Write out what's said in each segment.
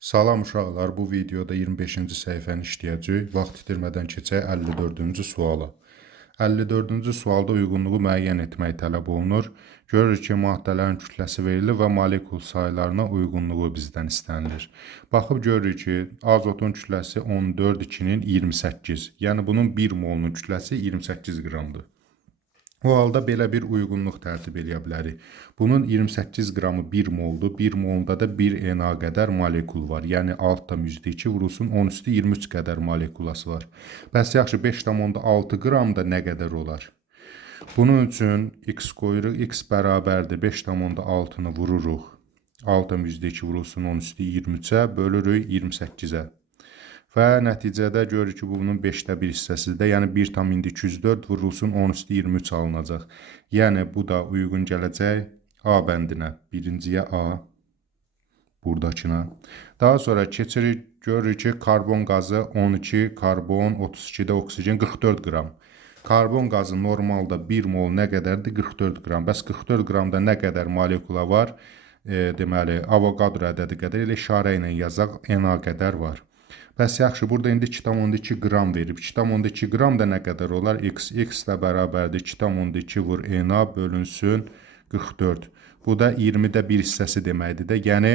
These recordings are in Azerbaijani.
Salam uşaqlar, bu videoda 25-ci səhifəni işləyəcəyik. Vaxt itirmədən keçək 54-cü suala. 54-cü sualda uyğunluğu müəyyən etmək tələb olunur. Görürük ki, maddələrin kütləsi verilir və molekul saylarına uyğunluğu bizdən istənilir. Baxıb görürük ki, azotun kütləsi 14,2-nin 28. Yəni bunun 1 molunun kütləsi 28 qramdır. O halda belə bir uyğunluq tərtib edə bilərik. Bunun 28 qramı 1 moldur. 1 molunda da 1 Na qədər molekul var. Yəni (6,2 vurulsun 10 üstü 23 qədər molekulası var. Bəs yaxşı 5,6 qram da nə qədər olar? Bunun üçün x qoyuruq. X bərabərdir 5,6-nı vururuq. 6,2 vurulsun 10 üstü 23-ə bölürük 28-ə. Və nəticədə görürük ki, bunun 5də 1 hissəsidir. Yəni 1,204 vurulsun 10 üstü 23 alınacaq. Yəni bu da uyğun gələcək A bəndinə. Birinciyə A, buradakına. Daha sonra keçirik, görürük ki, karbon qazı 12, karbon 32-də oksigen 44 qram. Karbon qazı normalda 1 mol nə qədərdir? 44 qram. Bəs 44 qramda nə qədər molekula var? Deməli, Avogadro ədədi qədər elə işarə ilə yazaq, Na qədər var. Bəs yaxşı, burada indi 2,2 qram verib. 2,2 qram da nə qədər olar? X də bərabərdir 2,2 vur Na bölünsün 44. Bu da 20də 1 hissəsi deməkdir də. Yəni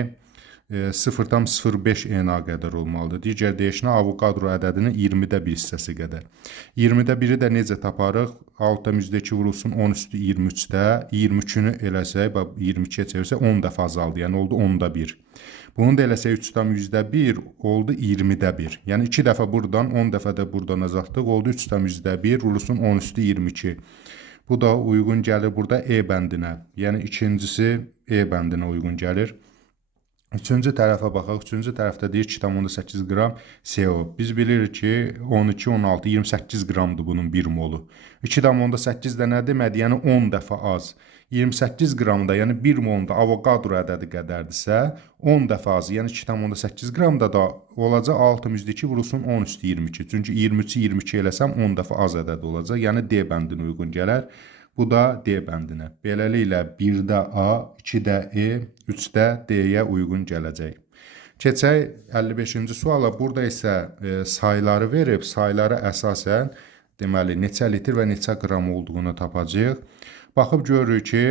0,05 Na qədər olmalıdır. Digər deyişlə Avogadro ədədinin 20də 1 hissəsi qədər. 20də 1-i də necə taparıq? 6,2 vurulsun 10 üstü 23-də. 23-ünü eləsək, 22-yə çevirsək 10 dəfə azaldı. Yəni oldu 10da 1. Bunu da eləsək 3,1 oldu 20də 1. Yəni 2 dəfə buradan, 10 dəfə də buradan azaltdıq. Oldu 3,1 vurulsun 10 üstü 22. Bu da uyğun gəlir burada E bəndinə. Yəni ikincisi E bəndinə uyğun gəlir. Üçüncü tərəfə baxaq. Üçüncü tərəfdə deyir 2,8 qram CO. Biz bilirik ki, 12, 16, 28 qramdır bunun 1 molu. 2,8 də nə deməkdir? Yəni 10 dəfə az. 28 qramda, yəni 1 molunda Avogadro ədədi qədərdirsə, 10 dəfə az, yəni 2,8 qramda da olacaq 6,2 vurulsun 10 üstü 22. Çünki 23-ü 22 eləsəm 10 dəfə az ədəd olacaq. Yəni D bəndinə uyğun gələr. Bu da D bəndinə. Beləliklə 1-də A, 2-də E, 3-də D-yə uyğun gələcək. Keçək 55-ci suala. Burada isə sayları verib, saylara əsasən deməli neçə litr və neçə qram olduğunu tapacağıq. Baxıb görürük ki,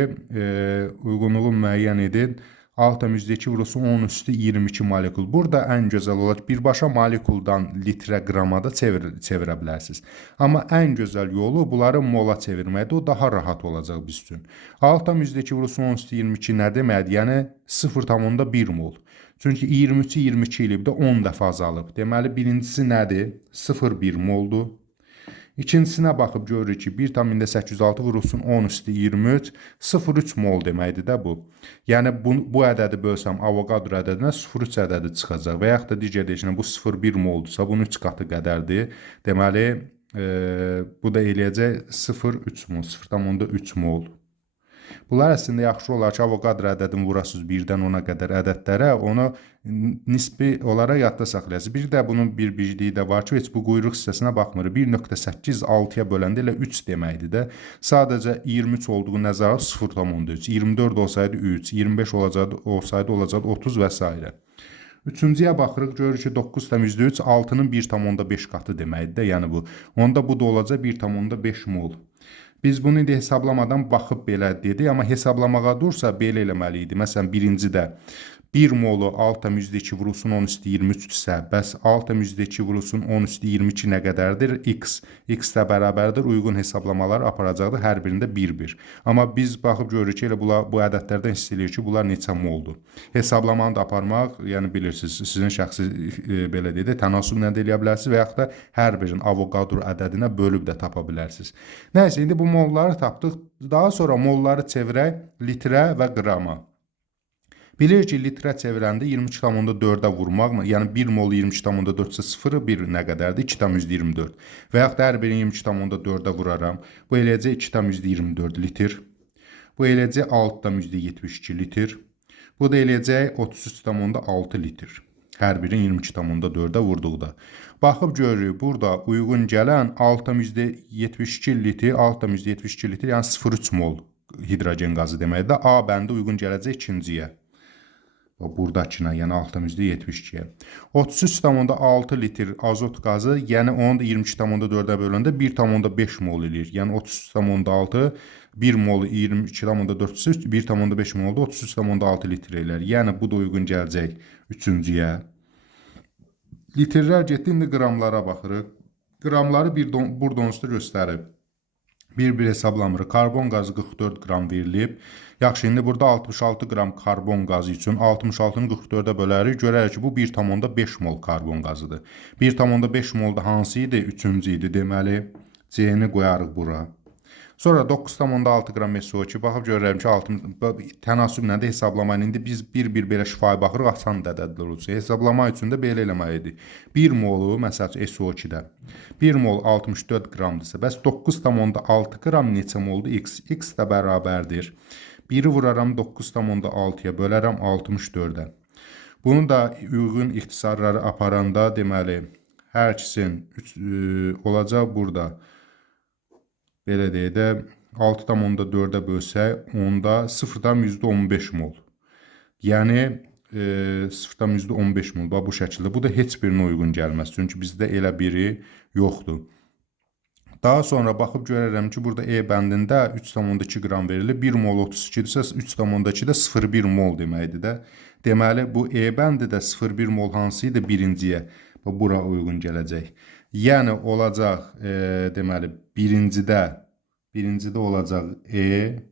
uyğunluğu müəyyən edin. 6,2 vurulsun 10 üstü 22 molekul. Burada ən gözəl olar ki, birbaşa molekuldan litrə, qrama da çevirə bilərsiniz. Amma ən gözəl yolu bunları mola çevirməkdir. O daha rahat olacaq biz üçün. 6,2 vurulsun 10 üstü 22 nə deməkdir? Yəni 0,1 mol. Çünki 23-ü 22 ilə bir də 10 dəfə azalıb. Deməli, birincisi nədir? 0,1 moldur. İkincisinə baxıb görürük ki, 1,806 vurulsun 10 üstü 23, 0,3 mol deməkdir də bu. Yəni bu ədədi bölsəm Avogadro ədədinə 0,3 ədədi çıxacaq və yaxud da digər deyişlə bu 0,1 moldursa bunun 3 qatı qədərdir. Deməli, bu da eləyəcək 0,3 mol, 0,3 mol. Bunlar əslində yaxşı olar ki, Avogadro ədədini vurasınız 1-dən 10-a qədər ədədlərə, onu nisbi olaraq yadda saxlayasınız. Bir də bunun bir birliyi də var ki, heç bu quyruq hissəsinə baxmır. 1,8 6-ya böləndə elə 3 deməkdir də. Sadəcə 23 olduğu nəzərə 0,3, 24 olsaydı 3, 25 olsaydı 30 və s. Üçüncüyə baxırıq, görürük ki, 9,3 6-nın 1,5 qatı deməkdir də. Yəni bu, onda bu da olacaq 1,5 mol. Biz bunu indi hesablamadan baxıb belə dedik, amma hesablamağa dursa belə eləməli idi. Məsələn, birincidə 1 molu 6,2 vurulsun 10 üstü 23-dürsə, bəs 6,2 vurulsun 10 üstü 22 nə qədərdir? X. X də bərabərdir, uyğun hesablamalar aparacaqdır, hər birində 1-1. Amma biz baxıb görürük ki, elə bu ədədlərdən hiss edirik ki, bunlar neçə moldur. Hesablamanı da aparmaq, yəni bilirsiniz, sizin şəxsi belə deyək də, tənasüblə də eləyə bilərsiniz və yaxud da hər birin Avogadro ədədinə bölüb də tapa bilərsiniz. Nəysə, indi bu molları tapdıq. Daha sonra molları çevirək litrə və qrama. Bilirik ki, litrə çevirəndə 22,4-ə vurmaq, yəni 1 mol 22,4-sə 0,1 nə qədərdir? 2,24. Və yaxud da hər birini 22,4-ə vuraram. Bu eləyəcək 2,24 litr. Bu eləyəcək 6,72 litr. Bu da eləyəcək 33,6 litr. Hər birini 22,4-ə vurduqda. Baxıb görürük, burada uyğun gələn 6,72 litr, 6,72 litr, yəni 0,3 mol hidrogen qazı deməkdir. A bəndi uyğun gələcək ikinciyə. Buradakına, yəni 6,72-yə. 33,6 litr azot qazı, yəni onu da 22,4-ə böləndə 1,5 mol eləyir. Yəni 33,6 1 mol 22,4-sə 1,5 mol da 33,6 litr eləyir. Yəni bu da uyğun gələcək üçüncüyə. Litrlər getdi, indi qramlara baxırıq. Qramları burada onsuz göstərib. Bir hesablamırıq. Karbon qazı 44 qram verilib. Yaxşı, indi burada 66 qram karbon qazı üçün 66-nı 44-ə bölərik. Görərik ki, bu 1,5 mol karbon qazıdır. 1,5 mol da hansı idi? Üçüncü idi. Deməli, C-ni qoyarıq bura. Sonra 9,6 qram SO2 baxıb görürəm ki, tənasüblə də hesablamayın. İndi biz bir belə şifahi baxırıq, asan dədədir olacaq. Hesablama üçün də belə eləməlidir. 1 molu, məsəl üçün SO2-də 1 mol 64 qramdırsa, bəs 9,6 qram neçə moldur? X. X də bərabərdir. 1-i vuraram 9,6-ya, bölərəm 64-ə. Bunu da uyğun ixtisarları aparanda, deməli, hər ikisinin olacaq burada. Belə deyək də 6,4-ə bölsək, onda 0,15 mol. Yəni 0,15 mol bu şəkildə. Bu da heç birinə uyğun gəlməz. Çünki bizdə elə biri yoxdur. Daha sonra baxıb görərəm ki, burada E bəndində 3,2 qram verilir. 1 mol 32-dirsə 3,2 də 0,1 mol deməkdir də. Deməli, bu E bəndi də 0,1 mol hansı idi? Birinciyə. Bura uyğun gələcək. Yəni olacaq, deməli, birincidə olacaq E,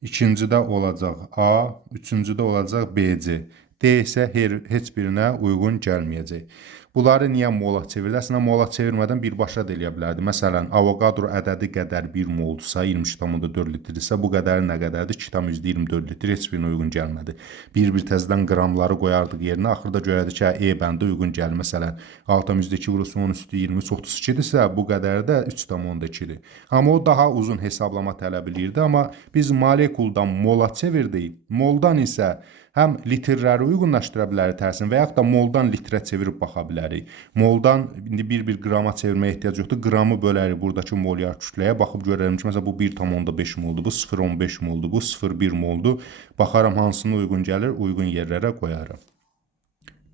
ikincidə olacaq A, üçüncüdə olacaq BC. D isə heç birinə uyğun gəlməyəcək. Bunları niyə mola çevirir? Əslində mola çevirmədən birbaşa da eləyə bilərdi. Məsələn, Avogadro ədədi qədər 1 moldursa, 23,4 litrdirsə, bu qədəri nə qədərdir? 2,24 litr, heç birinə uyğun gəlmədi. Bir təzədən qramları qoyardıq yerinə, axırda görərdik ki, E bəndə uyğun gəlir. Məsələn, 6,2 vurulsun 10 üstü 23, 32-dirsə, bu qədəri də 3,2-dir. Amma o daha uzun hesablama tələb edirdi. Amma biz molekuldan mola çevirdik. Moldan isə həm litrləri uyğunlaşdıra bilərik tərsin və yaxud da moldan litrə çevirib baxa bilərik. Moldan indi bir qrama çevirməyə ehtiyac yoxdur. Qramı bölərik buradakı molyar kütləyə. Baxıb görərəm ki, məsələn bu 1,5 moldur, bu 0,15 moldur, bu 0,1 moldur. Baxaram hansına uyğun gəlir, uyğun yerlərə qoyarım.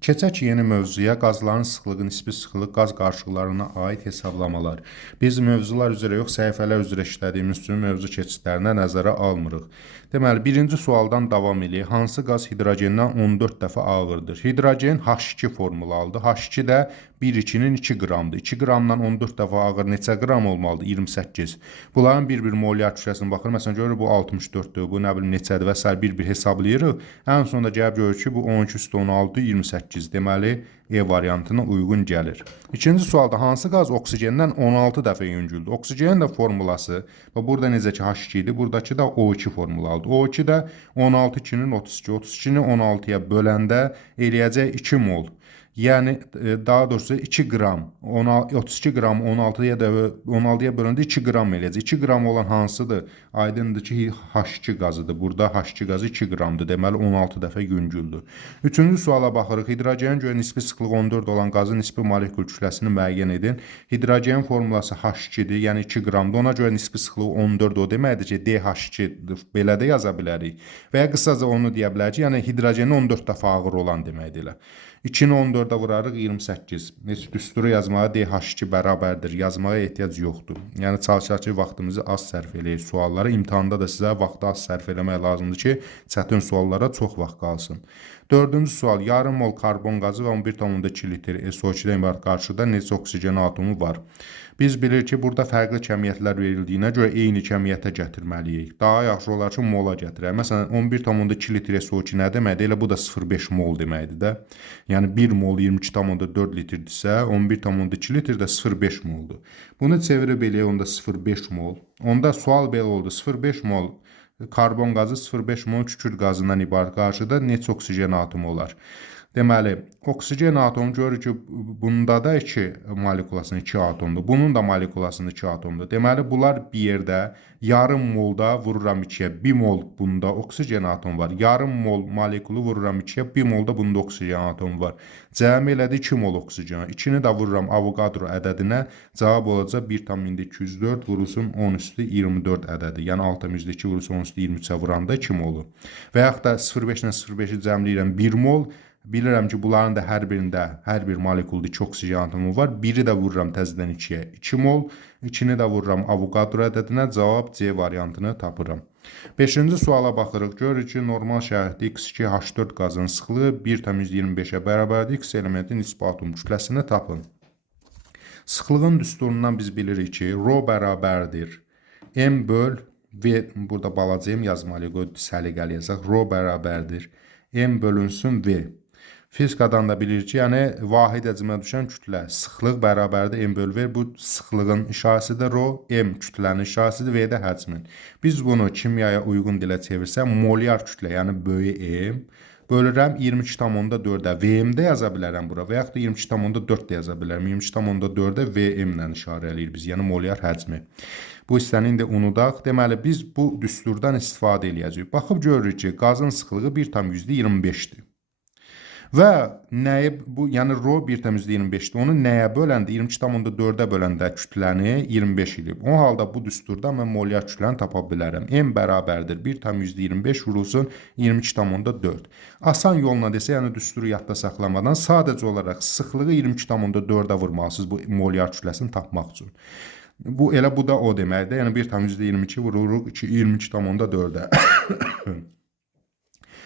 Keçək yeni mövzuya, qazların sıxlığı, nisbi sıxlıq, qaz qarışıqlarına aid hesablamalar. Biz mövzular üzrə yox, səhifələr üzrə işlədiyimiz üçün mövzu keçidlərinə nəzərə almırıq. Deməli, birinci sualdan davam eləyək. Hansı qaz hidrogendən 14 dəfə ağırdır? Hidrogen H2 formulu aldı. H2 də 1,2-nin 2 qramdır. 2 qramdan 14 dəfə ağır neçə qram olmalıdır? 28. Bunların bir molyar kütləsini baxır. Məsələn, görür bu 64-dür, bu nə bilim neçədir və s. bir hesablayırıq. Ən sonunda gəlib görür ki, bu 12 üstü 16, 28. Deməli, E variantına uyğun gəlir. İkinci sualda hansı qaz oksigendən 16 dəfə yüngüldür? Oksigenin də formulası, burada necə ki H2 idi, buradakı da O2 formulalıdır. O2 də 16 2-nin 32, 32-ni 16-ya böləndə eləyəcək 2 mol. Yəni daha doğrusu 2 qram, 32 qram 16-ya böləndə 2 qram eləyəcək. 2 qram olan hansıdır? Aydındır ki, H2 qazıdır. Burada H2 qazı 2 qramdır. Deməli 16 dəfə yüngüldür. Üçüncü suala baxırıq. Hidrogenin görə nisbi sıxlığı 14 olan qazın nisbi molekul kütləsini müəyyən edin. Hidrogenin formulası H2-dir, yəni 2 qramdır. Ona görə nisbi sıxlığı 14 o deməkdir ki, DH2-dir. Belə də yaza bilərik. Və ya qısaca onu deyə bilərik ki, yəni hidrogenin 14 dəfə ağır olan deməkdir elə. 2-ni 14-ə vurarıq 28. Heç düsturu yazmağa DH2 bərabərdir. Yazmağa ehtiyac yoxdur. Yəni çalışaq ki, vaxtımızı az sərf eləyək suallara. İmtahanda da sizə vaxtı az sərf eləmək lazımdır ki, çətin suallara çox vaxt qalsın. Dördüncü sual. Yarım mol karbon qazı və 11,2 litr SO2-dən ibarət qarşıda neçə oksigen atomu var? Biz bilirik ki, burada fərqli kəmiyyətlər verildiyinə görə eyni kəmiyyətə gətirməliyik. Daha yaxşı olar ki, mola gətirək. Məsələn, 11,2 litr SO2 nə deməkdir? Elə bu da 0,5 mol deməkdir də. Yəni 1 mol 22,4 litrdirsə, 11,2 litr də 0,5 moldur. Bunu çevirib eləyək, onda 0,5 mol. Onda sual belə oldu. 0,5 mol karbon qazı 0,5 mol kükürt qazından ibarət qarşıda neçə oksigen atomu olar? Deməli, oksigen atomu görür ki, bunda da 2 molekulasının 2 atomdur. Bunun da molekulasının 2 atomdur. Deməli, bunlar bir yerdə yarım molda vururam 2-yə. 1 mol bunda oksigen atomu var. Yarım mol molekulu vururam 2-yə. 1 molda bunda oksigen atomu var. Cəmi elədi 2 mol oksigen. 2-ni də vururam Avogadro ədədinə. Cavab olacaq 1,204 vurulsun 10 üstü 24 ədədi. Yəni 6,2 vurulsun 10 üstü 23-ə vuranda 2 molu. Və yaxud da 0,5 ilə 0,5-i cəmləyirəm 1 mol. Bilirəm ki, bunların da hər birində, hər bir molekulda 2 oksigen atomu var. Biri də vururam təzədən 2-yə 2 mol. 2-ni də vururam Avogadro ədədinə. Cavab C variantını tapıram. 5-ci suala baxırıq. Görürük ki, normal şəraitdə X2H4 qazın sıxlığı 1,25-ə bərabərdir. X elementi nisbi atom kütləsini tapın. Sıxlığın düsturundan biz bilirik ki, ρ bərabərdir M böl V, burada balaca M yazmalıyıq, səliqəli yazaq. ρ bərabərdir M bölünsün V. Fizikadan da bilirik ki, yəni vahid həcmə düşən kütlə sıxlıq bərabərdir M böl V. Bu sıxlığın işarəsidir ρ, M kütlənin işarəsidir, V də həcmin. Biz bunu kimyaya uyğun dilə çevirsək, molyar kütlə, yəni böyük M bölürəm 22,4-ə. VM-də yaza bilərəm bura və yaxud da 22,4 də yaza bilərəm. 22,4-ə VM ilə işarə eləyir biz, yəni molyar həcmi. Bu hissəni indi unudaq. Deməli, biz bu düsturdan istifadə eləyəcəyik. Baxıb görürük ki, qazın sıxlığı 1,25-dir. Və nəyə bu, yəni ρ 1,25-dir. Onu nəyə böləndə 22,4-ə böləndə kütləni 25 eləyib. O halda bu düsturda mən molyar kütləni tapa bilərəm. M bərabərdir 1,25 vurulsun 22,4. Asan yolla desə, yəni düsturu yadda saxlamadan sadəcə olaraq sıxlığı 22,4-ə vurmalısınız bu molyar kütləsini tapmaq üçün. Bu elə bu da o deməkdir. Yəni 1,22 vururuq 22,4-ə.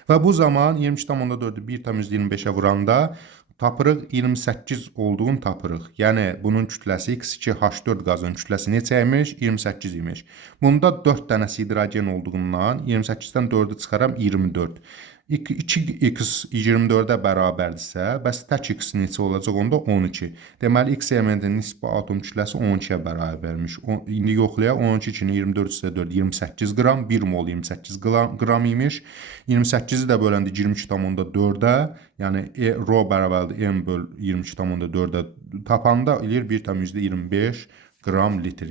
Və bu zaman 22,4-ü 1,25-ə vuranda tapırıq 28 olduğunu tapırıq. Yəni bunun kütləsi X2H4 qazın kütləsi neçə imiş? 28 imiş. Bunda 4 dənə hidrogen olduğundan 28-dən 4-ü çıxaram 24. 2x 24-ə bərabərdirsə, bəs tək x neçə olacaq? Onda 12. Deməli, x elementinin nisbi atom kütləsi 12-yə bərabərmiş. İndi yoxlayaq, 12 2-ni 24 üstə 4, 28 qram, 1 mol 28 qram imiş. 28-i də böləndə 22,4-ə, yəni ρ bərabərdir M böl 22,4-ə tapanda eləyir 1,25 qram litr.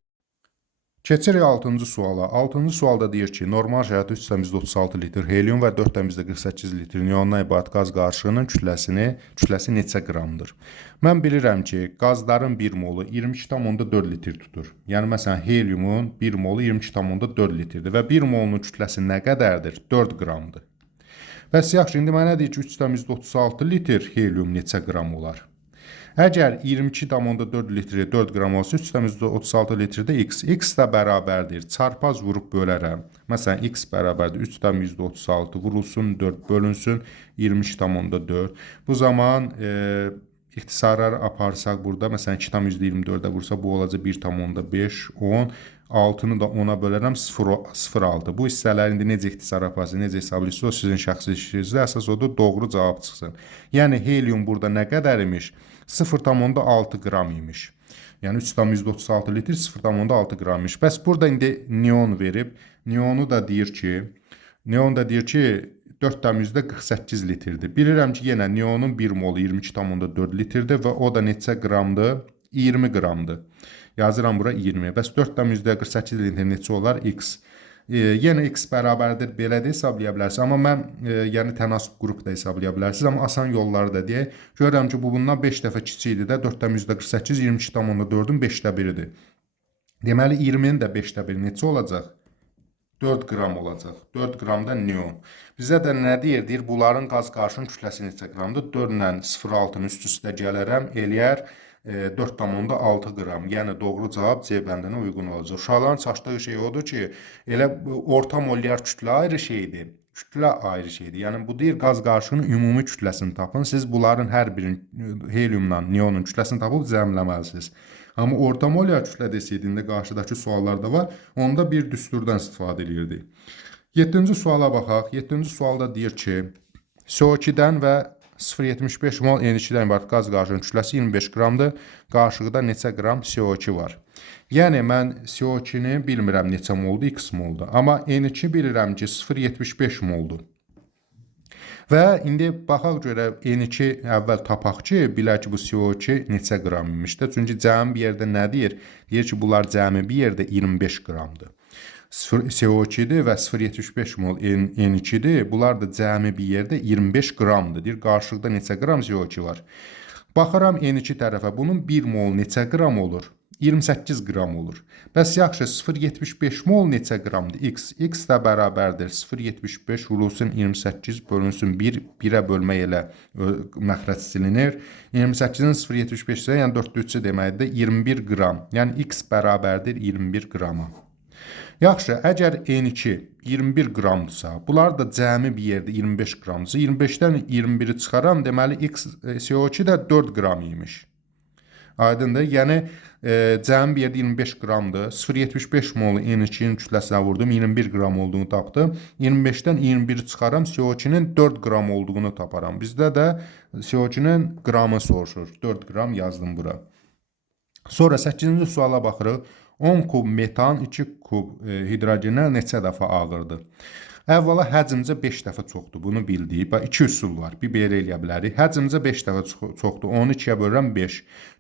Keçirik 6-cı suala. 6-cı sualda deyir ki, normal şəraitdə 3,36 litr helium və 4,48 litr neondan ibarət qaz qarışığının kütləsi neçə qramdır? Mən bilirəm ki, qazların 1 molu 22,4 litr tutur. Yəni, məsələn, heliumun 1 molu 22,4 litrdir və 1 molunun kütləsi nə qədərdir? 4 qramdır. Bəs yaxşı, indi mənə deyir ki, 3,36 litr helium neçə qram olar? Əgər 22,4 litri 4 qram olsa, 3,36 litrdə x. X də bərabərdir. Çarpaz vurub bölərəm. Məsələn, x bərabərdir 3,36 vurulsun, 4 bölünsün, 22,4. Bu zaman ixtisarları aparsaq burada, məsələn, 2,24-ə vursa, bu olacaq 1,5, 10. 6-nı da 10-a bölərəm 0,6. Bu hissələri indi necə ixtisar aparsın, necə hesablayırsınız, o sizin şəxsi işinizdə, əsas odur, doğru cavab çıxsın. Yəni, helium burada nə qədər imiş? 0,6 qram imiş. Yəni 3,36 litr 0,6 qram imiş. Bəs burada indi neon verib. Neonu da deyir ki, 4,48 litrdir. Bilirəm ki, yenə neonun 1 molu 22,4 litrdir və o da neçə qramdır? 20 qramdır. Yazıram bura 20. Bəs 4,48 litr neçə olar? X. Yenə x bərabərdir, belə də hesablaya bilərsiniz. Amma mən yəni tənasüb qrup da hesablaya bilərsiniz. Amma asan yolları da deyək. Görürəm ki, bu bundan 5 dəfə kiçikdir də. 4,48 22,4-ün 5də biridir. Deməli, 20-nin də 5də biri neçə olacaq? 4 qram olacaq. 4 qramda neon. Bizə də nə deyir? Deyir, bunların qaz qarışığının kütləsi neçə qramdır? 4 ilə 0,6-nın üst-üstə gələrəm, eləyər 4,6 qram. Yəni doğru cavab C bəndinə uyğun olacaq. Uşaqların çaşdığı şey odur ki, elə orta molyar kütlə ayrı şeydir, kütlə ayrı şeydir. Yəni bu deyir, qaz qarışığının ümumi kütləsini tapın. Siz bunların hər birinin heliumla neonun kütləsini tapıb cəmləməlisiniz. Amma orta molyar kütlə desəydində qarşıdakı suallarda var, onda bir düsturdan istifadə edirdik. 7-ci suala baxaq. 7-ci sualda deyir ki, CO2-dən və 0,75 mol NH2-dən ibarət qaz qarışığının kütləsi 25 qramdır. Qarışıqda neçə qram CO2 var? Yəni, mən CO2-ni bilmirəm neçə moldur, x moldur. Amma NH2 bilirəm ki, 0,75 moldur. Və indi baxaq görə N2 əvvəl tapaq ki, bilək ki, bu CO2 neçə qram imiş də. Çünki cəmi bir yerdə nə deyir? Deyir ki, bunlar cəmi bir yerdə 25 qramdır. CO2-dir və 0,75 mol N2-dir. Bunlar da cəmi bir yerdə 25 qramdır. Deyir, qarşılıqda neçə qram CO2 var? Baxıram N2 tərəfə. Bunun 1 mol neçə qram olur? 28 qram olur. Bəs yaxşı, 0,75 mol neçə qramdır? X də bərabərdir. 0,75 vurulsun 28 bölünsün 1, 1-ə bölmək ilə məxrəc silinir. 28-in 0,75-də, yəni 4-3 deməkdir, 21 qram. Yəni X bərabərdir 21 qrama. Yaxşı, əgər N2 21 qramdırsa, bunlar da cəmi bir yerdə 25 qramdırsa, 25-dən 21-i çıxaram, deməli X CO2 də 4 qram imiş. Aydındır. Yəni cəmi bir yerdə 25 qramdır. 0,75 mol N2-nin kütləsinə vurdum, 21 qram olduğunu tapdım. 25-dən 21 çıxaram, CO2-nin 4 qram olduğunu taparam. Bizdə də CO2-nin qramı soruşur. 4 qram yazdım bura. Sonra 8-ci suala baxırıq. 10 kub metan, 2 kub hidrogenlər neçə dəfə ağırdır? Əvvəla həcmcə 5 dəfə çoxdur. Bunu bildik. Bax 2 üsul var. Bir belə eləyə bilərik. Həcmcə 5 dəfə çoxdur. 10-u 2-yə bölürəm 5.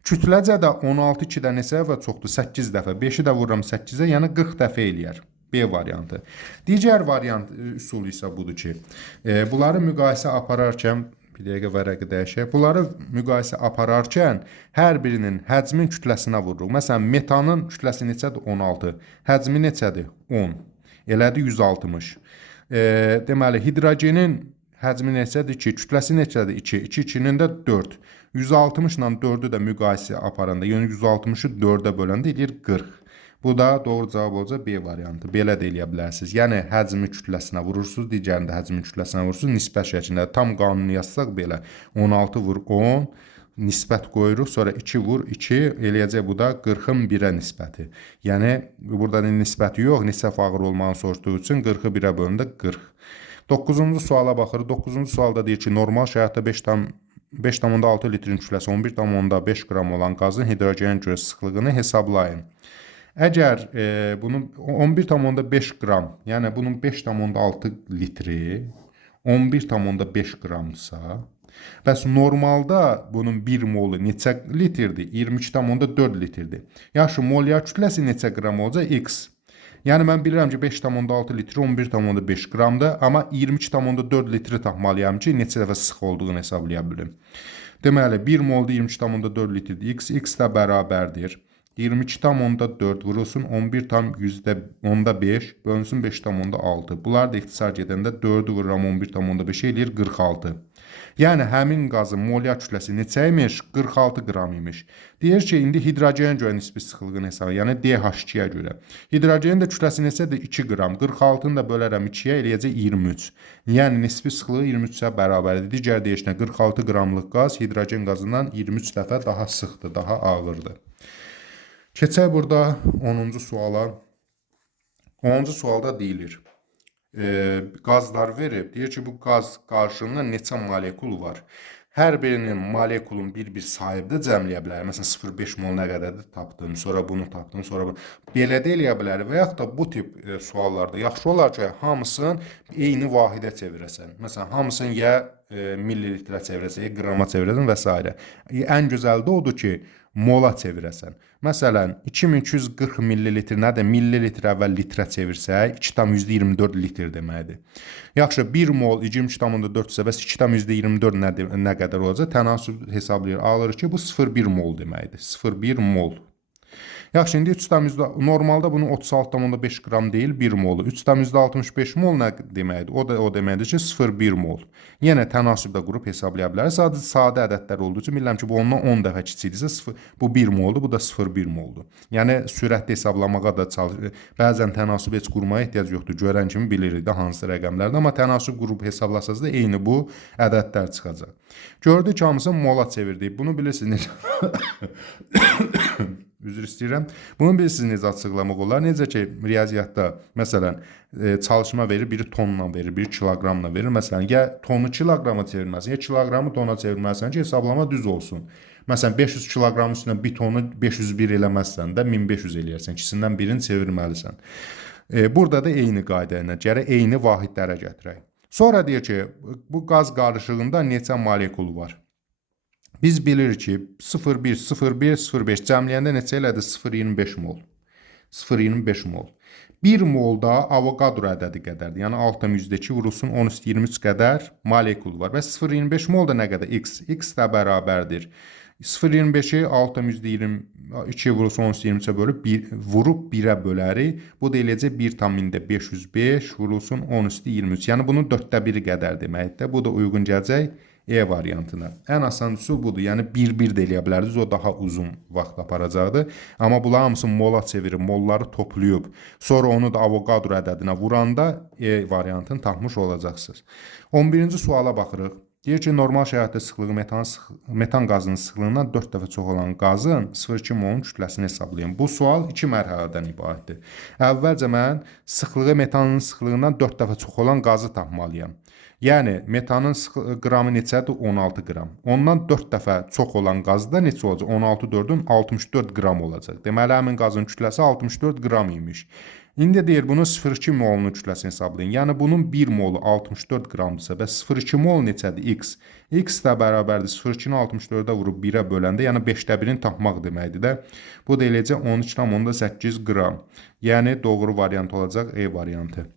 Kütləcə də 16 2-də neçə dəfə çoxdur? 8 dəfə. 5-i də vururam 8-ə, yəni 40 dəfə eləyər. B variantı. Digər variant üsulu isə budur ki, bunları müqayisə apararkən bir dəqiqə vərəqi dəyişək. Bunları müqayisə apararkən hər birinin həcmin kütləsinə vururuq. Məsələn, metanın kütləsi neçədir? 16. Həcmi neçədir? 10. Elədi 160. Deməli, hidrogenin həcmi neçədir? 2. Kütləsi neçədir? 2. 2-2-nin də 4. 160 ilə 4-ü də müqayisə aparanda, yəni 160-ı 4-ə böləndə edir 40. Bu da doğru cavab olacaq B variantı. Belə də eləyə bilərsiniz. Yəni, həcmi kütləsinə vurursunuz, digərində həcmi kütləsinə vurursunuz, nisbət şəklində. Tam qanunu yazsaq belə 16 vur 10, nisbət qoyuruq, sonra 2 vur 2, eləyəcək bu da 40-ın 1-ə nisbəti. Yəni, burada nisbəti yox, neçə ağır olmağını soruşduğu üçün 40-ı 1-ə bölündə 40. 9-cu suala baxırıq. 9-cu sualda deyir ki, normal şəraitdə 5,6 litrin kütləsi 11,5 qram olan qazın hidrogenə görə sıxlığını hesablayın. Əgər bunun 11,5 qram, yəni bunun 5,6 litri 11,5 qramdırsa, bəs normalda bunun 1 molu neçə litrdir? 22,4 litrdir. Yaxşı, molyar kütləsi neçə qram olacaq? X. Yəni, mən bilirəm ki, 5,6 litri 11,5 qramdır, amma 22,4 litri tapmalıyam ki, neçə dəfə sıx olduğunu hesablaya bilim. Deməli, 1 molda 22,4 litrdir. X də bərabərdir. 22,4 vurulsun 11,5 bölünsün 5,6. Bunlar da ixtisar gedəndə 4-ü vururam 11,5 eləyir 46. Yəni, həmin qazın molyar kütləsi neçə imiş? 46 qram imiş. Deyir ki, indi hidrogenə görə nisbi sıxlığını hesablayın, yəni DH2-yə görə. Hidrogenin də kütləsi neçədir? 2 qram. 46-nı da bölərəm 2-yə, eləyəcək 23. Yəni, nisbi sıxlığı 23-ə bərabərdir. Digər deyişlə 46 qramlıq qaz hidrogen qazından 23 dəfə daha sıxdır, daha ağırdır. Keçək burada 10-cu suala. 10-cu sualda deyilir. Qazlar verib. Deyir ki, bu qaz qarşılığında neçə molekul var? Hər birinin molekulun bir sahibdə cəmləyə bilər. Məsələn, 0,5 mol nə qədərdir tapdım, sonra bunu tapdım, sonra bunu. Belə də eləyə bilər və yaxud da bu tip suallarda yaxşı olar ki, hamısını eyni vahidə çevirəsən. Məsələn, hamısını ya millilitrə çevirəsən, ya qrama çevirəsən və s. Ən gözəl də odur ki, mola çevirəsən. Məsələn, 2240 millilitr nədir? Millilitr əvvəl litrə çevirsək, 2,24 litr deməkdir. Yaxşı, 1 mol 22,4 isə bəs 2,24 nə qədər olacaq? Tənasüb hesablayır. Alır ki, bu 0,1 mol deməkdir. 0,1 mol. Yaxşı, indi 3 normalda bunu 36,5 qram deyil, 1 molu. 3,65 mol nə deməkdir? O deməkdir ki, 0,1 mol. Yenə tənasübdə qrup hesablaya bilərik. Sadəcə sadə ədədlər olduğu üçün bilirəm ki, bu ondan 10 dəfə kiçikdirsə, bu 1 moldur, bu da 0,1 moldur. Yəni, sürətli hesablamağa da çalışır. Bəzən tənasüb heç qurmaya ehtiyac yoxdur. Görən kimi bilirik də hansı rəqəmlərdir. Amma tənasüb qrup hesablasaz da eyni bu ədədlər çıxacaq. Gördük ki, hamısını mola çevirdik. Bunu bilirsiniz. Üzr istəyirəm. Bunu bilirsiniz necə açıqlamaq olar. Necə ki, riyaziyyatda, məsələn, çalışma verir, biri tonla verir, biri kiloqramla verir. Məsələn, ya tonu kiloqrama çevirməlisən, ya kiloqramı tona çevirməlisən ki, hesablama düz olsun. Məsələn, 500 kiloqram üstünə bir tonu 501 eləməzsən də 1500 eləyərsən. İkisindən birini çevirməlisən. Burada da eyni qayda ilə gərək eyni vahidlərə gətirək. Sonra deyir ki, bu qaz qarışığında neçə molekul var? Biz bilirik ki, 0,1, 0,1, 0,5 cəmləyəndə neçə elədi? 0,25 mol. 0,25 mol. 1 molda Avogadro ədədi qədərdir. Yəni 6,2 vurulsun 10 üstü 23 qədər molekul var. Və 0,25 mol da nə qədər? X. X də bərabərdir. 0,25-i 6,22 vurulsun 10 üstü 23-ə bölüb vurub 1-ə bölərik. Bu da eləcək 1,505 vurulsun 10 üstü 23. Yəni bunun 4də 1-i qədər deməkdir. Bu da uyğun gələcək E variantına. Ən asan üsul budur. Yəni 1-1 də eləyə bilərdiniz. O daha uzun vaxt aparacaqdı. Amma bunlar hamısını mola çevirib, molları toplayıb, sonra onu da Avogadro ədədinə vuranda E variantını tapmış olacaqsınız. 11-ci suala baxırıq. Deyir ki, normal şəraitdə sıxlığı metan qazının sıxlığından 4 dəfə çox olan qazın 0,2 molun kütləsini hesablayın. Bu sual 2 mərhələdən ibarətdir. Əvvəlcə mən metanın sıxlığından 4 dəfə çox olan qazı tapmalıyam. Yəni, metanın qramı neçədir? 16 qram. Ondan 4 dəfə çox olan qazda neçə olacaq? 16 4-ün 64 qram olacaq. Deməli, həmin qazın kütləsi 64 qram imiş. İndi deyir, bunun 0,2 molunun kütləsini hesablayın. Yəni, bunun 1 molu 64 qramdırsa və 0,2 mol neçədir? X. X də bərabərdir 0,2-ni 64-ə vurub 1-ə böləndə, yəni 5də 1-ini tapmaq deməkdir də. Bu da eləcək 13,8 qram. Yəni, doğru variant olacaq E variantı.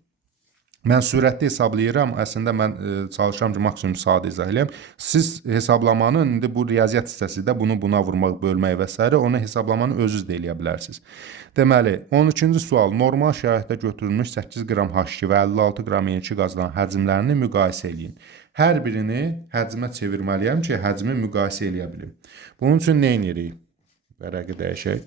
Mən sürətli hesablayıram. Əslində mən çalışıram ki, maksimum sadə izah eləyəm. Siz hesablamanın, indi bu riyaziyyat hissəsində bunu buna vurmaq, bölmək və s. onu hesablamanı özünüz də eləyə bilərsiniz. Deməli, 13-cü sual. Normal şəraitdə götürülmüş 8 qram H2 və 56 qram N2 qazların həcmlərini müqayisə eləyin. Hər birini həcmə çevirməliyəm ki, həcmi müqayisə eləyə bilim. Bunun üçün nə edirik? Vərəqi dəyişək.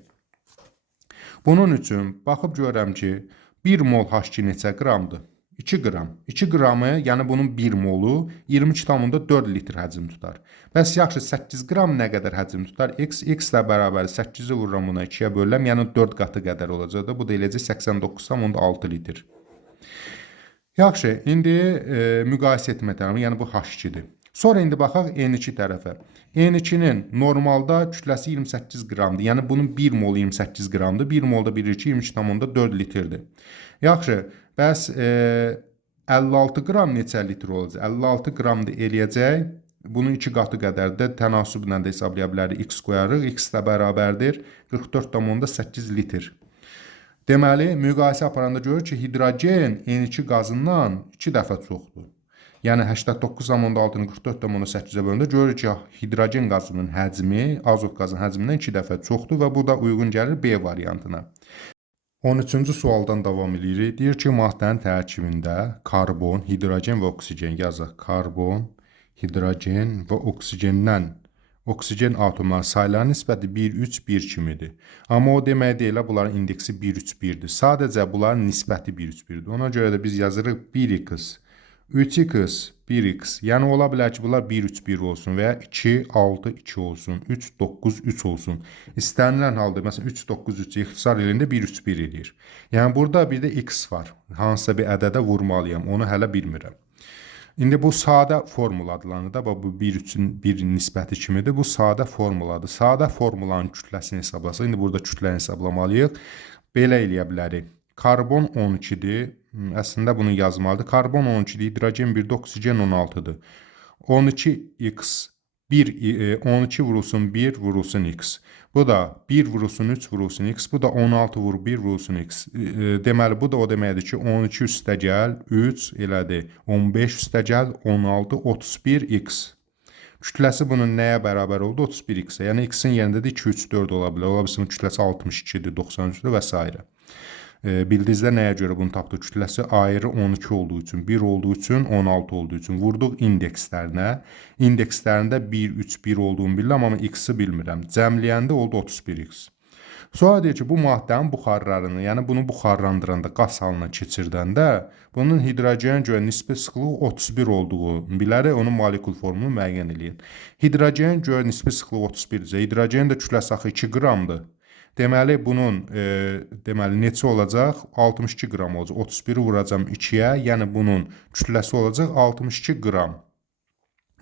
Bunun üçün baxıb görürəm ki, 1 mol H2 neçə qramdır? 2 qram. 2 qramı, yəni bunun 1 molu 22,4 litr həcm tutar. Bəs yaxşı 8 qram nə qədər həcm tutar? X ilə bərabər 8-i vururam buna 2-yə bölürəm, yəni 4 qatı qədər olacaq da. Bu da eləcək 89,6 litr. Yaxşı, indi müqayisə etməkdən, yəni bu H2-dir. Sonra indi baxaq N2 tərəfə. N2-nin normalda kütləsi 28 qramdır. Yəni bunun 1 molu 28 qramdır. 1 molda 22,4 litrdir. Yaxşı, bəs 56 qram neçə litr olacaq? 56 qramdır eləyəcək. Bunun 2 qatı qədər də tənasüblə də hesablaya bilərik. X qoyarıq. X də bərabərdir 44,8 litr. Deməli, müqayisə aparanda görür ki, hidrogen N2 qazından 2 dəfə çoxdur. Yəni 89,6-nı 44,8-ə bölündə görür ki, hidrogen qazının həcmi azot qazının həcmindən 2 dəfə çoxdur və bu da uyğun gəlir B variantına. 13-cü sualdan davam edirik. Deyir ki, maddənin tərkibində karbon, hidrogen və oksigen yazaq. Karbon, hidrogen və oksigen atomların sayları nisbəti 1,3,1 kimidir. Amma o demək deyil, bunların indeksi 1,3,1-dir. Sadəcə bunların nisbəti 1,3,1-dir. Ona görə də biz yazırıq 1x, 3x, 1x. Yəni ola bilər ki, bunlar 1,3,1 olsun və ya 2,6,2 olsun, 3,9,3 olsun. İstənilən halda, məsələn, 3,9,3 ixtisar elində 1,3,1 edir. Yəni burada bir də x var. Hansısa bir ədədə vurmalıyam. Onu hələ bilmirəm. İndi bu sadə formula adlanır da, bu 1,3-ün 1 nisbəti kimidir. Bu sadə formuladır. Sadə formulanın kütləsini hesablasaq, indi burada kütləni hesablamalıyıq. Belə eləyə bilərik. Karbon 12-dir. Əslində bunu yazmalıdır. Karbon 12-dir, hidrogen 1-dir, oksigen 16-dır. 12x, 12 vurulsun 1 vurulsun x. Bu da 1 vurulsun 3 vurulsun x. Bu da 16 vur 1 vurulsun x. Deməli, bu da o deməkdir ki, 12 üstə gəl 3 elədir. 15 üstə gəl 16, 31 x. Kütləsi bunun nəyə bərabər oldu? 31x-ə. Yəni x-in yerində də 2, 3, 4 ola bilər. Ola bilsin kütləsi 62-dir, 93-dür və s. Bildinizdə nəyə görə bunu tapdıq? Kütləsi ayrı 12 olduğu üçün, 1 olduğu üçün, 16 olduğu üçün. Vurduq indekslərinə. İndekslərində 1, 3, 1 olduğunu bilirəm, amma x-i bilmirəm. Cəmləyəndə oldu 31x. Sonra deyir ki, bu maddənin buxarlarını, yəni bunu buxarlandıranda, qaz halına keçirdəndə, bunun hidrogenə görə nisbi sıxlığı 31 olduğunu bilərək, onun molekul formunu müəyyən edin. Hidrogenə görə nisbi sıxlığı 31-dir. Hidrogenin də kütləsi axı 2 qramdır. Deməli, bunun neçə olacaq? 62 qram olacaq. 31-i vuracam 2-yə, yəni bunun kütləsi olacaq 62 qram.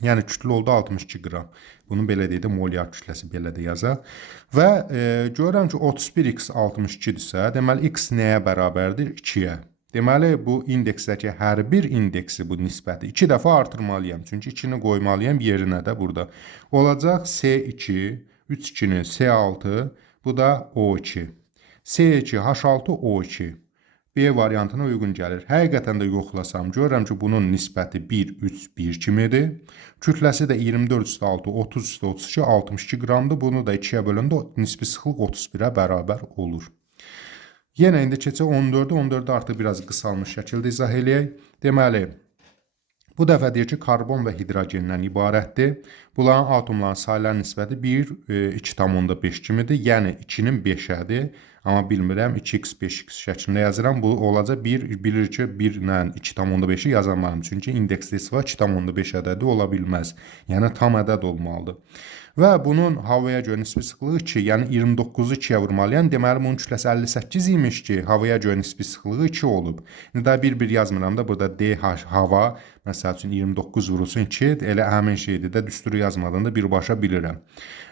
Yəni kütlə oldu 62 qram. Bunu belə deyək də, molyar kütləsi belə də yazaq. Və görürəm ki, 31x 62-dirsə, deməli x nəyə bərabərdir? 2-yə. Deməli, bu indeksdəki hər bir indeksi, bu nisbəti 2 dəfə artırmalıyam. Çünki 2-ni qoymalıyam yerinə də burada. Olacaq S2, 3-2-nin S6, bu da O2. S2, H6, O2. B variantına uyğun gəlir. Həqiqətən də yoxlasam, görürəm ki, bunun nisbəti 1, 3, 1 kimidir. Kütləsi də 24/6, 30/32, 62 qramdır. Bunu da 2-yə böləndə nisbi sıxlıq 31-ə bərabər olur. Yenə indi keçək 14-ü. 14-ü artıq biraz qısalmış şəkildə izah eləyək. Deməli, bu dəfə deyir ki, karbon və hidrogendən ibarətdir. Bunların atomların saylarının nisbəti 1, 2,5 kimidir. Yəni 2-nin 5-ədir. Amma bilmirəm, 2x, 5x şəklində yazıram. Bu olacaq 1, bilir ki, 1 ilə 2,5-i yazamam. Çünki indeksli var 2,5 ədədi ola bilməz. Yəni tam ədəd olmalıdır. Və bunun havaya görə nisbi sıxlığı 2, yəni 29-u 2-yə vurmalıyam. Deməli, bunun kütləsi 58 imiş ki, havaya görə nisbi sıxlığı 2 olub. İndi daha bir-bir yazmıram da, burada DH hava, məsəl üçün 29 vurulsun 2, elə həmin şeydir də, düsturu yazmadan da birbaşa bilirəm.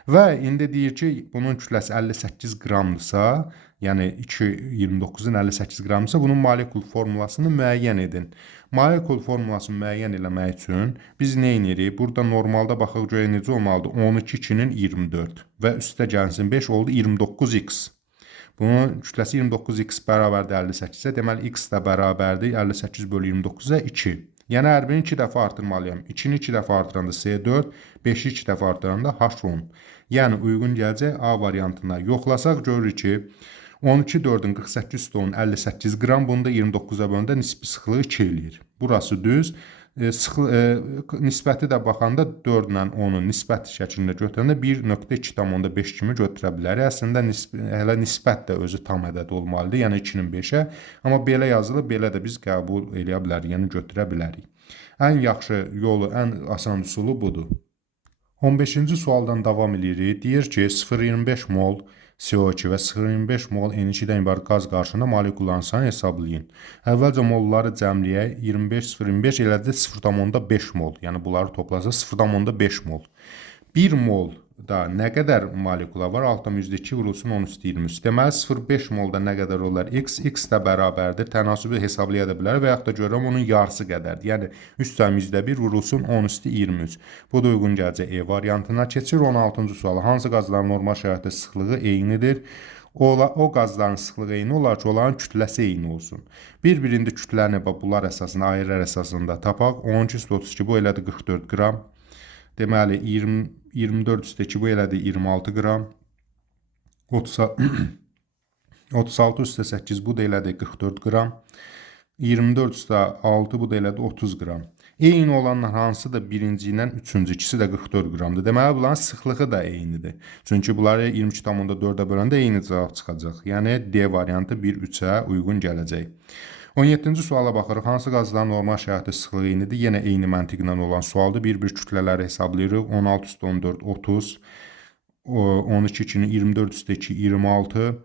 Və indi deyir ki, bunun kütləsi 58 qramdırsa, yəni 29-un 58 qramdırsa, bunun molekul formulasını müəyyən edin. Molekul formulasını müəyyən eləmək üçün biz nə edirik? Burada normalda baxaq görək necə olmalıdır? 12 2-nin 24 və üstə gəlsin 5 oldu 29x. Bunun kütləsi 29x bərabərdir 58-ə. Deməli, x də bərabərdir 58 bölü 29-a 2. Yəni, hər birini 2 dəfə artırmalıyam. 2-ni 2 dəfə artıranda S4, 5-i 2 dəfə artıranda H10. Yəni, uyğun gələcək A variantına. Yoxlasaq görürük ki, 12 4-ün 48 tonun 58 qram, bunda 29-a bölündə nisbi sıxlığı 2 eləyir. Burası düz. Nisbəti də baxanda 4 ilə 10-u nisbət şəklində götürəndə 1,2,5 kimi götürə bilərik. Əslində hələ nisbət də özü tam ədəd olmalıdır, yəni 2-nin 5-ə. Amma belə yazılıb, belə də biz qəbul eləyə bilərik, yəni götürə bilərik. Ən yaxşı yolu, ən asan üsulu budur. 15-ci sualdan davam edirik. Deyir ki, 0,25 mol CO2 və 0,25 mol N2-dən ibarət qaz qarşısında molekulların sayını hesablayın. Əvvəlcə molları cəmləyək. 25, 0,25 elədi 0,5 mol. Yəni bunları toplasaq 0,5 mol. 1 mol da nə qədər molekula var? Altdan %2 vurulsun 10 üstü 23. Deməli 0,5 molda nə qədər olar? X də bərabərdir. Tənasübü hesablaya da bilər və yaxud da görürəm onun yarısı qədərdir. Yəni üstdən %1 vurulsun 10 üstü 23. Bu da uyğun gələcək E variantına. Keçir 16-cı suala. Hansı qazların normal şəraitdə sıxlığı eynidir? O qazların sıxlığı eyni olar ki, onların kütləsi eyni olsun. Bir-birində kütləni bunlar əsasında, ayrılar əsasında tapaq. 12 üstü 32 bu elədir 44 qram. Deməli 24 üstə 2 bu elədir 26 qram. 36 üstə 8 bu da elədir 44 qram. 24 üstə 6 bu da elədir 30 qram. Eyni olanlar hansıdır? Birinci ilə üçüncü ikisi də 44 qramdır. Deməli bunların sıxlığı da eynidir. Çünki bunları 22,4-ə böləndə eyni cavab çıxacaq. Yəni D variantı 1-3-ə uyğun gələcək. 17-ci suala baxırıq. Hansı qazların normal şəraitdə sıxlığı eynidir? Yenə eyni məntiqlə olan sualdır. Bir-bir kütlələri hesablayırıq. 16 üstə 14, 30. 12 2-nin 24 üstə 2, 26.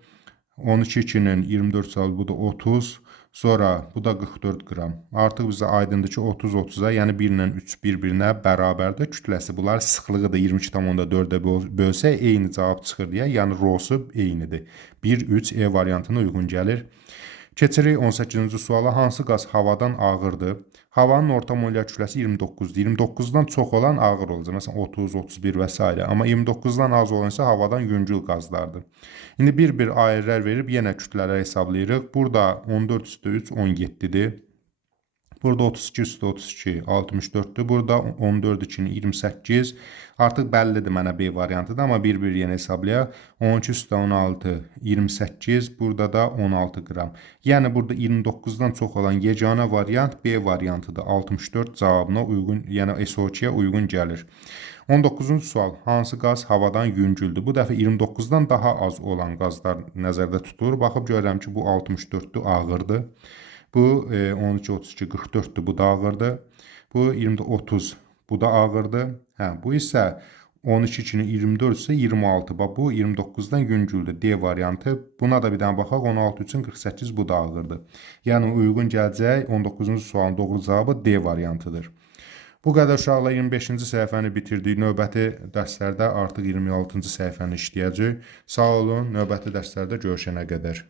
12 2-nin 24 üstə bu da 30. Sonra bu da 44 qram. Artıq bizə aydındır ki, 30-30-a, yəni 1 ilə 3 bir-birinə bərabərdir. Kütləsi bunlar sıxlığı da 22,4-ə bölsək eyni cavab çıxır deyə, yəni rosu eynidir. 1-3 E variantına uyğun gəlir. Keçirik 18-ci suala. Hansı qaz havadan ağırdır? Havanın orta molyar kütləsi 29-dur. 29-dan çox olan ağır olacaq. Məsələn 30, 31 və s. Amma 29-dan az olan isə havadan yüngül qazlardır. İndi bir-bir ayrılar verib yenə kütlələr hesablayırıq. Burada 14 üstə 3, 17-dir. Burada 32 üstə 32, 64-dür. Burada 14 2-nin 28. Artıq bəllidir mənə B variantıdır, amma bir-bir yenə hesablayaq. 12 üstə 16, 28. Burada da 16 qram. Yəni burada 29-dan çox olan yeganə variant B variantıdır. 64 cavabına uyğun, yəni SO2-yə uyğun gəlir. 19-cu sual. Hansı qaz havadan yüngüldür? Bu dəfə 29-dan daha az olan qazlar nəzərdə tutulur. Baxıb görürəm ki, bu 64-dür, ağırdır. Bu 12, 32, 44'dür. Bu da ağırdır. Bu 20, 30. Bu da ağırdır. Bu isə 12 2-nin 24 ise 26. Bax, bu 29-dan yüngüldür. D variantı. Buna da bir dənə baxaq. 16 üçün 48 bu da ağırdır. Yəni uyğun gələcək 19-cu sualın doğru cavabı D variantıdır. Bu qədər uşaqlar 25-ci səhifəni bitirdik. Növbəti dərslərdə artıq 26-cı səhifəni işləyəcək. Sağ olun. Növbəti dərslərdə görüşənə qədər.